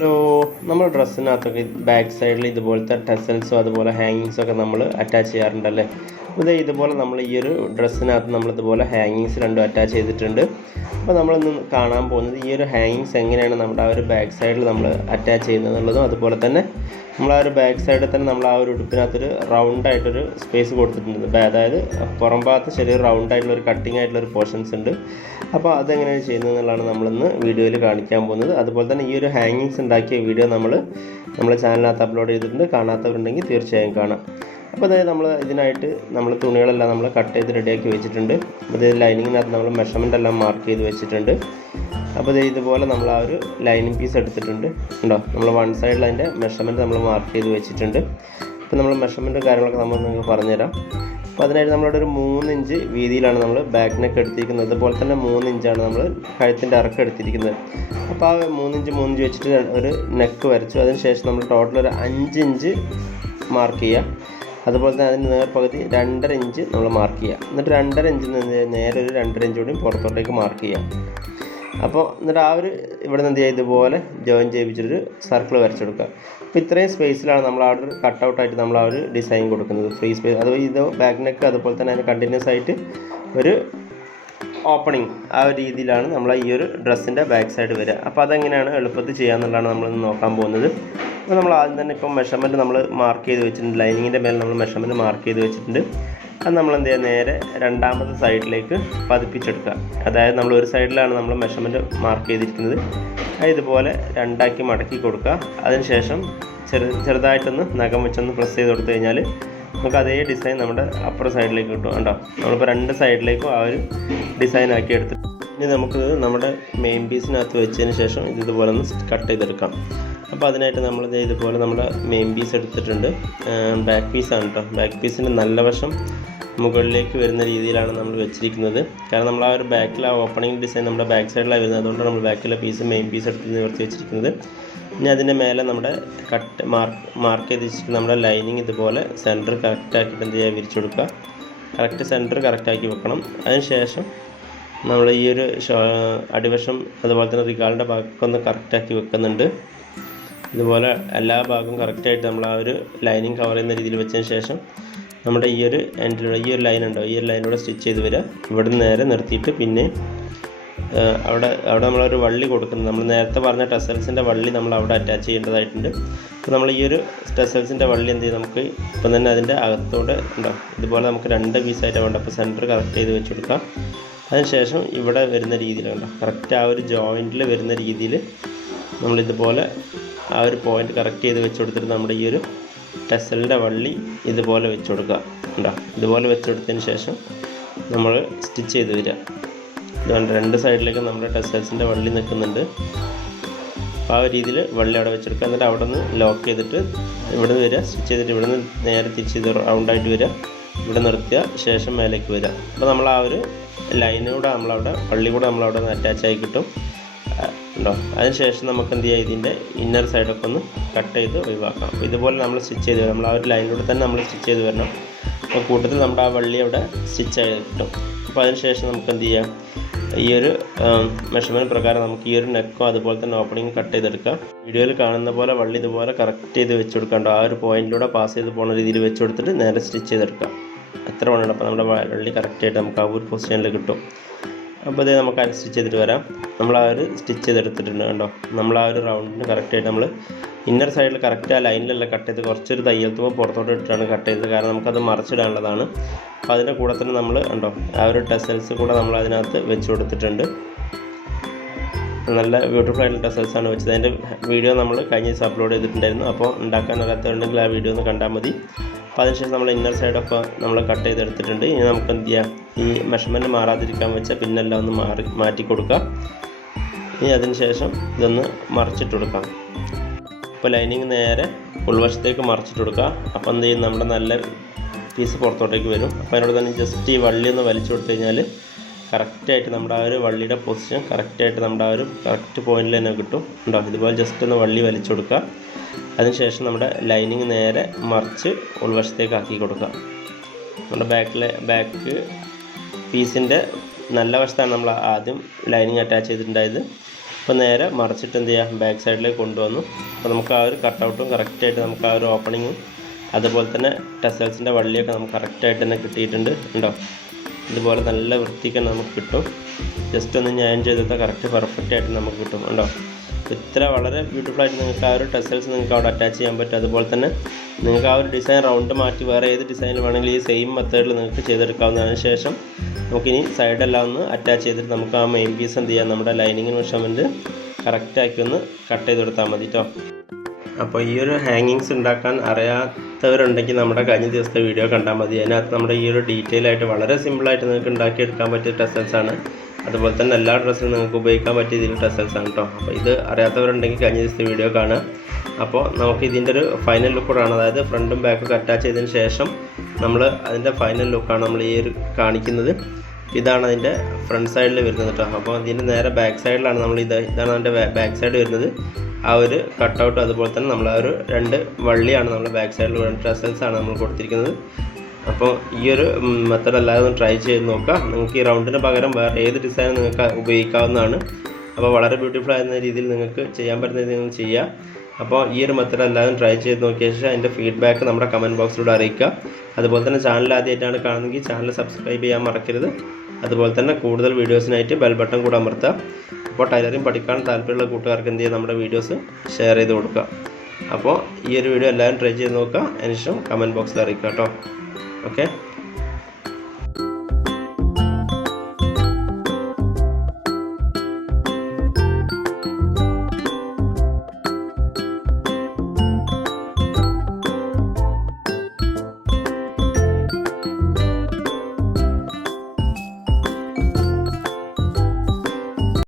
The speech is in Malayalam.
lo നമ്മൾ ഡ്രസ്സിനകത്തൊക്കെ ബാക്ക് സൈഡിൽ ഇതുപോലത്തെ ടെസൽസും അതുപോലെ ഹാങ്ങിങ്സും ഒക്കെ നമ്മൾ അറ്റാച്ച് ചെയ്യാറുണ്ടല്ലേ? ഇതേ ഇതുപോലെ നമ്മൾ ഈ ഒരു ഡ്രസ്സിനകത്ത് നമ്മൾ ഇതുപോലെ ഹാങ്ങിങ്സ് രണ്ടും അറ്റാച്ച് ചെയ്തിട്ടുണ്ട്. അപ്പോൾ നമ്മളിന്ന് കാണാൻ പോകുന്നത് ഈ ഒരു ഹാങ്ങിങ്സ് എങ്ങനെയാണ് നമ്മുടെ ആ ഒരു ബാക്ക് സൈഡിൽ നമ്മൾ അറ്റാച്ച് ചെയ്യുന്നത് എന്നുള്ളതും അതുപോലെ തന്നെ നമ്മൾ ആ ഒരു ബാക്ക് സൈഡിൽ തന്നെ നമ്മൾ ആ ഒരു ഉടുപ്പിനകത്തൊരു റൗണ്ട് ആയിട്ടൊരു സ്പേസ് കൊടുത്തിട്ടുണ്ട്. അതായത് പുറം ഭാഗത്ത് റൗണ്ട് ആയിട്ടുള്ള ഒരു കട്ടിങ് ആയിട്ടുള്ള ഒരു പോർഷൻസ് ഉണ്ട്. അപ്പോൾ അതെങ്ങനെയാണ് ചെയ്യുന്നത് എന്നുള്ളതാണ് നമ്മളിന്ന് വീഡിയോയിൽ കാണിക്കാൻ പോകുന്നത്. അതുപോലെ തന്നെ ഈ ഒരു ഹാങ്ങിങ്സ് ഉണ്ടാക്കിയ വീഡിയോ നമ്മൾ നമ്മുടെ ചാനലിനകത്ത് അപ്ലോഡ് ചെയ്തിട്ടുണ്ട്. കാണാത്തവരുണ്ടെങ്കിൽ തീർച്ചയായും കാണാം. അപ്പോൾ അതായത് നമ്മൾ ഇതിനായിട്ട് നമ്മൾ തുണികളെല്ലാം നമ്മൾ കട്ട് ചെയ്ത് റെഡിയാക്കി വെച്ചിട്ടുണ്ട്. അപ്പോൾ ഇത് ലൈനിങ്ങിനകത്ത് നമ്മൾ മെഷർമെന്റ് എല്ലാം മാർക്ക് ചെയ്ത് വെച്ചിട്ടുണ്ട്. അപ്പോൾ ഇത് ഇതുപോലെ നമ്മൾ ആ ഒരു ലൈനിങ് പീസ് എടുത്തിട്ടുണ്ട്. ഉണ്ടോ നമ്മൾ വൺ സൈഡിൽ അതിന്റെ മെഷർമെന്റ് നമ്മൾ മാർക്ക് ചെയ്ത് വെച്ചിട്ടുണ്ട്. അപ്പോൾ നമ്മൾ മെഷർമെന്റും കാര്യങ്ങളൊക്കെ നമ്മൾ നിങ്ങൾക്ക് പറഞ്ഞുതരാം. അപ്പോൾ അതിനായിട്ട് നമ്മളിവിടെ ഒരു മൂന്ന് ഇഞ്ച് വീതിയിലാണ് നമ്മൾ ബാക്ക് നെക്ക് എടുത്തിരിക്കുന്നത്. അതുപോലെ തന്നെ മൂന്ന് ഇഞ്ചാണ് നമ്മൾ കഴുത്തിന്റെ ഇറക്കം എടുത്തിരിക്കുന്നത്. അപ്പോൾ ആ മൂന്നിഞ്ച് മൂന്നിഞ്ച് വെച്ചിട്ട് ഒരു നെക്ക് വരച്ചു. അതിന് ശേഷം നമ്മൾ ടോട്ടൽ ഒരു അഞ്ച് ഇഞ്ച് മാർക്ക് ചെയ്യുക അതുപോലെ തന്നെ അതിന് നേർപകുതി രണ്ടര ഇഞ്ച് നമ്മൾ മാർക്ക് ചെയ്യുക എന്നിട്ട് രണ്ടര ഇഞ്ചിൽ നിന്ന് നേരെ ഒരു രണ്ടര ഇഞ്ച് കൂടി പുറത്തോട്ടേക്ക് മാർക്ക് ചെയ്യുക അപ്പോൾ എന്നിട്ട് ആ ഒരു ഇവിടെ നിന്ന് എന്ത് ചെയ്യുക? ഇതുപോലെ ജോയിൻ ചെയ്യിപ്പിച്ചൊരു സർക്കിൾ വരച്ചെടുക്കുക അപ്പോൾ ഇത്രയും സ്പേസിലാണ് നമ്മൾ ആ ഒരു കട്ടൗട്ടായിട്ട് നമ്മൾ ആ ഒരു ഡിസൈൻ കൊടുക്കുന്നത്. ഫ്രീ സ്പേസ് അത് ഇത് ബാക്ക് നെക്ക് അതുപോലെ തന്നെ അതിന് കണ്ടിന്യൂസ് ആയിട്ട് ഒരു ഓപ്പണിങ് ആ ഒരു രീതിയിലാണ് നമ്മൾ ഈ ഒരു ഡ്രസ്സിന്റെ ബാക്ക് സൈഡ് വരിക. അപ്പോൾ അതെങ്ങനെയാണ് എളുപ്പത്തിൽ ചെയ്യാമെന്നുള്ളതാണ് നമ്മൾ ഇന്ന് നോക്കാൻ പോകുന്നത്. അപ്പോൾ നമ്മൾ ആദ്യം തന്നെ ഇപ്പം മെഷർമെന്റ് നമ്മൾ മാർക്ക് ചെയ്ത് വെച്ചിട്ടുണ്ട്. ലൈനിങ്ങിന്റെ മേലെ നമ്മൾ മെഷർമെന്റ് മാർക്ക് ചെയ്ത് വെച്ചിട്ടുണ്ട്. അത് നമ്മൾ എന്ത് ചെയ്യുക? നേരെ രണ്ടാമത്തെ സൈഡിലേക്ക് പതിപ്പിച്ചെടുക്കുക. അതായത് നമ്മൾ ഒരു സൈഡിലാണ് നമ്മൾ മെഷർമെന്റ് മാർക്ക് ചെയ്തിരിക്കുന്നത്. ഇതുപോലെ രണ്ടാക്കി മടക്കി കൊടുക്കുക. അതിനുശേഷം ചെറു ചെറുതായിട്ടൊന്ന് നഖം വെച്ചൊന്ന് പ്രസ് ചെയ്ത് കൊടുത്തു കഴിഞ്ഞാൽ നമുക്ക് അതേ ഡിസൈൻ നമ്മുടെ അപ്പുറ സൈഡിലേക്ക് കിട്ടും. കണ്ടോ? നമ്മളിപ്പോൾ രണ്ട് സൈഡിലേക്കും ആ ഒരു ഡിസൈൻ ആക്കി എടുത്തിട്ട് ഇനി നമുക്ക് നമ്മുടെ മെയിൻ പീസിനകത്ത് വെച്ചതിന് ശേഷം ഇത് ഇതുപോലെ ഒന്ന് കട്ട് ചെയ്തെടുക്കാം. അപ്പോൾ അതിനായിട്ട് നമ്മൾ ഇതുപോലെ നമ്മുടെ മെയിൻ പീസ് എടുത്തിട്ടുണ്ട്. ബാക്ക് പീസാണ് കേട്ടോ ബാക്ക് പീസിന്റെ നല്ല വശം മുകളിലേക്ക് വരുന്ന രീതിയിലാണ് നമ്മൾ വെച്ചിരിക്കുന്നത്. കാരണം നമ്മൾ ആ ഒരു ബാക്കിൽ ആ ഓപ്പണിംഗ് ഡിസൈൻ നമ്മുടെ ബാക്ക് സൈഡിലാണ് വരുന്നത്. അതുകൊണ്ടാണ് നമ്മൾ ബാക്കിലെ പീസ് മെയിൻ പീസ് എടുത്ത് നിവർത്തി വെച്ചിരിക്കുന്നത്. ഇനി അതിന്റെ മേലെ നമ്മുടെ കട്ട് മാർക്ക് മാർക്ക് ചെയ്ത് വെച്ചിട്ട് നമ്മുടെ ലൈനിങ് ഇതുപോലെ സെന്റർ കറക്റ്റാക്കിയിട്ട് എന്ത് ചെയ്യുക വിരിച്ചു കൊടുക്കുക. കറക്റ്റ് സെന്റർ കറക്റ്റാക്കി വെക്കണം. അതിനുശേഷം നമ്മൾ ഈ ഒരു അടിവശം അതുപോലെ തന്നെ റിഗാളിന്റെ ഭാഗമൊക്കെ ഒന്ന് കറക്റ്റാക്കി വെക്കുന്നുണ്ട്. ഇതുപോലെ എല്ലാ ഭാഗവും കറക്റ്റായിട്ട് നമ്മൾ ആ ഒരു ലൈനിങ് കവർ ചെയ്യുന്ന രീതിയിൽ വെച്ചതിന് ശേഷം നമ്മുടെ ഈ ഒരു എൻഡിലൂടെ ഈ ഒരു ലൈൻ ഉണ്ടോ? ഈ ഒരു ലൈനിലൂടെ സ്റ്റിച്ച് ചെയ്ത് വരിക. ഇവിടെ നേരെ നിർത്തിയിട്ട് പിന്നെ അവിടെ അവിടെ നമ്മളൊരു വള്ളി കൊടുക്കുന്നത്. നമ്മൾ നേരത്തെ പറഞ്ഞ ടെസൽസിന്റെ വള്ളി നമ്മൾ അവിടെ അറ്റാച്ച് ചെയ്യേണ്ടതായിട്ടുണ്ട്. അപ്പോൾ നമ്മൾ ഈ ഒരു ടെസൽസിന്റെ വള്ളി എന്ത് ചെയ്യും? നമുക്ക് ഇപ്പം തന്നെ അതിന്റെ അകത്തോടെ ഉണ്ടോ? ഇതുപോലെ നമുക്ക് രണ്ട് പീസായിട്ട് വേണ്ട. അപ്പോൾ സെന്റർ കറക്റ്റ് ചെയ്ത് വെച്ച് കൊടുക്കാം. അതിനുശേഷം ഇവിടെ വരുന്ന രീതിയിലുണ്ടോ കറക്റ്റ് ആ ഒരു ജോയിന്റിൽ വരുന്ന രീതിയിൽ നമ്മളിതുപോലെ ആ ഒരു പോയിന്റ് കറക്റ്റ് ചെയ്ത് വെച്ച് കൊടുത്തിട്ട് നമ്മുടെ ഈ ഒരു ടെസലിന്റെ വള്ളി ഇതുപോലെ വെച്ച് കൊടുക്കുക. ഉണ്ടോ ഇതുപോലെ വെച്ച് കൊടുത്തതിന് ശേഷം നമ്മൾ സ്റ്റിച്ച് ചെയ്ത് വരിക. ഇതുകൊണ്ട് രണ്ട് സൈഡിലേക്ക് നമ്മുടെ ടെസൽസിന്റെ വള്ളി നിൽക്കുന്നുണ്ട്. അപ്പോൾ ആ രീതിയിൽ വള്ളി അവിടെ വെച്ചെടുക്കുക എന്നിട്ട് അവിടെ നിന്ന് ലോക്ക് ചെയ്തിട്ട് ഇവിടെ നിന്ന് വരിക. സ്റ്റിച്ച് ചെയ്തിട്ട് ഇവിടെ നിന്ന് നേരെ തിരിച്ച് ഇത് റൗണ്ടായിട്ട് വരിക. ഇവിടെ നിർത്തുക. ശേഷം മേലേക്ക് വരിക. അപ്പോൾ നമ്മൾ ആ ഒരു ലൈനൂടെ നമ്മളവിടെ വള്ളി കൂടെ നമ്മളവിടെ അറ്റാച്ച് ആയി കിട്ടും. ഉണ്ടോ? അതിനുശേഷം നമുക്ക് എന്ത് ചെയ്യാം? ഇതിന്റെ ഇന്നർ സൈഡൊക്കെ ഒന്ന് കട്ട് ചെയ്ത് ഒഴിവാക്കാം. അപ്പോൾ ഇതുപോലെ നമ്മൾ സ്റ്റിച്ച് ചെയ്ത് നമ്മൾ ആ ഒരു ലൈനിലൂടെ തന്നെ നമ്മൾ സ്റ്റിച്ച് ചെയ്ത് വരണം. അപ്പോൾ കൂട്ടത്തിൽ നമ്മുടെ ആ വള്ളി അവിടെ സ്റ്റിച്ച് ആയി കിട്ടും. അപ്പോൾ അതിനുശേഷം നമുക്ക് എന്ത് ചെയ്യാം? ഈ ഒരു മെഷർമെന്റ് പ്രകാരം നമുക്ക് ഈ ഒരു നെക്കോ അതുപോലെ തന്നെ ഓപ്പണിംഗ് കട്ട് ചെയ്തെടുക്കാം. വീഡിയോയിൽ കാണുന്ന പോലെ വള്ളി ഇതുപോലെ കറക്റ്റ് ചെയ്ത് വെച്ച് കൊടുക്കാണ്ടോ ആ ഒരു പോയിന്റിലൂടെ പാസ് ചെയ്ത് പോകുന്ന രീതിയിൽ വെച്ച് കൊടുത്തിട്ട് നേരെ സ്റ്റിച്ച് ചെയ്തെടുക്കാം. എത്ര വേണം അപ്പോൾ നമ്മുടെ വള്ളി കറക്റ്റായിട്ട് നമുക്ക് ആ ഒരു പൊസിഷനിൽ കിട്ടും. അപ്പോൾ ഇത് നമുക്ക് അത് സ്റ്റിച്ച് ചെയ്തിട്ട് വരാം. നമ്മൾ ആ ഒരു സ്റ്റിച്ച് ചെയ്തെടുത്തിട്ടുണ്ട് കണ്ടോ? നമ്മൾ ആ ഒരു റൗണ്ടിന് കറക്റ്റായിട്ട് നമ്മൾ ഇന്നർ സൈഡിൽ കറക്റ്റ് ആ ലൈനിലല്ല കട്ട് ചെയ്ത് കുറച്ചൊരു തയ്യൽ തുമ്പ് പുറത്തോട്ട് ഇട്ടിട്ടാണ് കട്ട് ചെയ്തത്. കാരണം നമുക്കത് മറച്ചിടാനുള്ളതാണ്. അപ്പോൾ അതിന്റെ കൂടെ തന്നെ നമ്മൾ കണ്ടോ ആ ഒരു ടെസൽസ് കൂടെ നമ്മൾ അതിനകത്ത് വെച്ച് കൊടുത്തിട്ടുണ്ട്. നല്ല ബ്യൂട്ടിഫുൾ ആയിട്ടുള്ള ടെസൽസ് ആണ് വെച്ചത്. അതിന്റെ വീഡിയോ നമ്മൾ കഴിഞ്ഞ ദിവസം അപ്ലോഡ് ചെയ്തിട്ടുണ്ടായിരുന്നു. അപ്പോൾ ഉണ്ടാക്കാൻ അറിയാത്തവരുണ്ടെങ്കിൽ ആ വീഡിയോ ഒന്ന് കണ്ടാൽ മതി. അപ്പോൾ അതിനുശേഷം നമ്മൾ ഇന്നർ സൈഡൊക്കെ നമ്മൾ കട്ട് ചെയ്തെടുത്തിട്ടുണ്ട്. ഇനി നമുക്ക് എന്ത് ചെയ്യാം? ഈ മെഷർമെന്റ് മാറാതിരിക്കാൻ വെച്ചാൽ പിന്നെല്ലാം ഒന്ന് മാറി മാറ്റി കൊടുക്കാം. ഇനി അതിനുശേഷം ഇതൊന്ന് മറിച്ചിട്ട് കൊടുക്കാം. അപ്പോൾ ലൈനിങ് നേരെ ഉൾവശത്തേക്ക് മറിച്ചിട്ട് കൊടുക്കുക അപ്പോൾ എന്ത് ചെയ്യും? നമ്മുടെ നല്ല പീസ് പുറത്തോട്ടേക്ക് വരും. അപ്പോൾ അതിനോട് തന്നെ ജസ്റ്റ് ഈ വള്ളി ഒന്ന് വലിച്ചു കൊടുത്തു കഴിഞ്ഞാൽ കറക്റ്റായിട്ട് നമ്മുടെ ആ ഒരു വള്ളിയുടെ പൊസിഷൻ കറക്റ്റായിട്ട് നമ്മുടെ ആ ഒരു കറക്റ്റ് പോയിന്റിൽ തന്നെ കിട്ടും. ഉണ്ടോ ഇതുപോലെ ജസ്റ്റ് ഒന്ന് വള്ളി വലിച്ചു കൊടുക്കുക അതിനുശേഷം നമ്മുടെ ലൈനിങ് നേരെ മറിച്ച് ഉൾവശത്തേക്ക് ആക്കി കൊടുക്കുക. നമ്മുടെ ബാക്കിലെ ബാക്ക് പീസിന്റെ നല്ല വശത്താണ് നമ്മൾ ആദ്യം ലൈനിങ് അറ്റാച്ച് ചെയ്തിട്ടുണ്ടായത്. അപ്പോൾ നേരെ മറിച്ചിട്ട് എന്ത് ചെയ്യുക ബാക്ക് സൈഡിലേക്ക് കൊണ്ടുവന്നു. അപ്പോൾ നമുക്ക് ആ ഒരു കട്ടൗട്ടും കറക്റ്റായിട്ട് നമുക്ക് ആ ഒരു ഓപ്പണിങ്ങും അതുപോലെ തന്നെ ടെസൽസിന്റെ വള്ളിയൊക്കെ നമുക്ക് കറക്റ്റായിട്ട് തന്നെ കിട്ടിയിട്ടുണ്ട് ഉണ്ടോ ഇതുപോലെ നല്ല വൃത്തിക്ക് നമുക്ക് കിട്ടും. ജസ്റ്റ് ഒന്ന് ഞാൻ ചെയ്തെടുത്താൽ കറക്റ്റ് പെർഫെക്റ്റ് ആയിട്ട് നമുക്ക് കിട്ടും ഉണ്ടോ ഇത്ര വളരെ ബ്യൂട്ടിഫുൾ ആയിട്ട് നിങ്ങൾക്ക് ആ ഒരു ടെസൽസ് നിങ്ങൾക്ക് അവിടെ അറ്റാച്ച് ചെയ്യാൻ പറ്റും. അതുപോലെ തന്നെ നിങ്ങൾക്ക് ആ ഒരു ഡിസൈൻ റൗണ്ട് മാറ്റി വേറെ ഏത് ഡിസൈൻ വേണമെങ്കിലും ഈ സെയിം മെത്തേഡിൽ നിങ്ങൾക്ക് ചെയ്തെടുക്കാവുന്നതിന് ശേഷം നമുക്കിനി സൈഡെല്ലാം ഒന്ന് അറ്റാച്ച് ചെയ്തിട്ട് നമുക്ക് ആ മെയിൻ പീസ് എന്ത് ചെയ്യാം? നമ്മുടെ ലൈനിങ്ങിന് മെഷർമെന്റ് കറക്റ്റാക്കി ഒന്ന് കട്ട് ചെയ്ത് കൊടുത്താൽ മതി കേട്ടോ അപ്പോൾ ഈ ഒരു ഹാങ്ങിങ്സ് ഉണ്ടാക്കാൻ അറിയാത്തവരുണ്ടെങ്കിൽ നമ്മുടെ കഴിഞ്ഞ ദിവസത്തെ വീഡിയോ കണ്ടാൽ മതി. അതിനകത്ത് നമ്മുടെ ഈ ഒരു ഡീറ്റെയിൽ ആയിട്ട് വളരെ സിമ്പിളായിട്ട് നിങ്ങൾക്ക് ഉണ്ടാക്കിയെടുക്കാൻ പറ്റിയ ടെസൽസ് ആണ്. അതുപോലെ തന്നെ എല്ലാ ഡ്രസ്സിലും നിങ്ങൾക്ക് ഉപയോഗിക്കാൻ പറ്റിയ ഇതിൽ ടെസൽസ് ആണ് കേട്ടോ അപ്പോൾ ഇത് അറിയാത്തവരുണ്ടെങ്കിൽ കഴിഞ്ഞ ദിവസത്തെ വീഡിയോ കാണുക. അപ്പോൾ നമുക്ക് ഇതിന്റെ ഒരു ഫൈനൽ ലുക്കോടാണ് കൂടാണ് അതായത് ഫ്രണ്ടും ബാക്കും അറ്റാച്ച് ചെയ്തതിന് ശേഷം നമ്മൾ അതിന്റെ ഫൈനൽ ലുക്കാണ് നമ്മൾ ഈ ഒരു കാണിക്കുന്നത്. ഇതാണ് അതിന്റെ ഫ്രണ്ട് സൈഡിൽ വരുന്നത് കേട്ടോ അപ്പോൾ ഇതിന്റെ നേരെ ബാക്ക് സൈഡിലാണ് നമ്മൾ ഇത്. ഇതാണ് അതിന്റെ ബാക്ക് സൈഡ് വരുന്നത്. ആ ഒരു കട്ടൗട്ട് അതുപോലെ തന്നെ നമ്മൾ ആ ഒരു രണ്ട് വള്ളിയാണ് നമ്മൾ ബാക്ക് സൈഡിൽ രണ്ട് ട്രസൽസ് ആണ് നമ്മൾ കൊടുത്തിരിക്കുന്നത്. അപ്പോൾ ഈ ഒരു മെത്തഡ് എല്ലാവരും ഒന്ന് ട്രൈ ചെയ്ത് നോക്കുക നിങ്ങൾക്ക് ഈ റൗണ്ടിന് പകരം വേറെ ഏത് ഡിസൈൻ നിങ്ങൾക്ക് ഉപയോഗിക്കാവുന്നതാണ്. അപ്പോൾ വളരെ ബ്യൂട്ടിഫുൾ ആയിരുന്ന രീതിയിൽ നിങ്ങൾക്ക് ചെയ്യാൻ പറ്റുന്ന രീതിയിൽ നിങ്ങൾ ചെയ്യുക അപ്പോൾ ഈ ഒരു മെത്തഡ് എല്ലാവരും ട്രൈ ചെയ്ത് നോക്കിയ ശേഷം അതിന്റെ ഫീഡ്ബാക്ക് നമ്മുടെ കമന്റ് ബോക്സിലൂടെ അറിയിക്കുക. അതുപോലെ തന്നെ ചാനൽ ആദ്യമായിട്ടാണ് കാണുന്നതെങ്കിൽ ചാനൽ സബ്സ്ക്രൈബ് ചെയ്യാൻ മറക്കരുത്. അതുപോലെ തന്നെ കൂടുതൽ വീഡിയോസിനായിട്ട് ബെൽ ബട്ടൺ കൂടെ അമർത്തുക. അപ്പോൾ ടൈലറിംഗ് പഠിക്കാൻ താല്പര്യമുള്ള കൂട്ടുകാർക്ക് എന്ത് ചെയ്യുക നമ്മുടെ വീഡിയോസ് ഷെയർ ചെയ്ത് കൊടുക്കുക. അപ്പോൾ ഈ ഒരു വീഡിയോ എല്ലാവരും ട്രൈ ചെയ്ത് നോക്കുക. അതിനുശേഷം കമന്റ് ബോക്സിൽ അറിയിക്കുക കേട്ടോ. okay?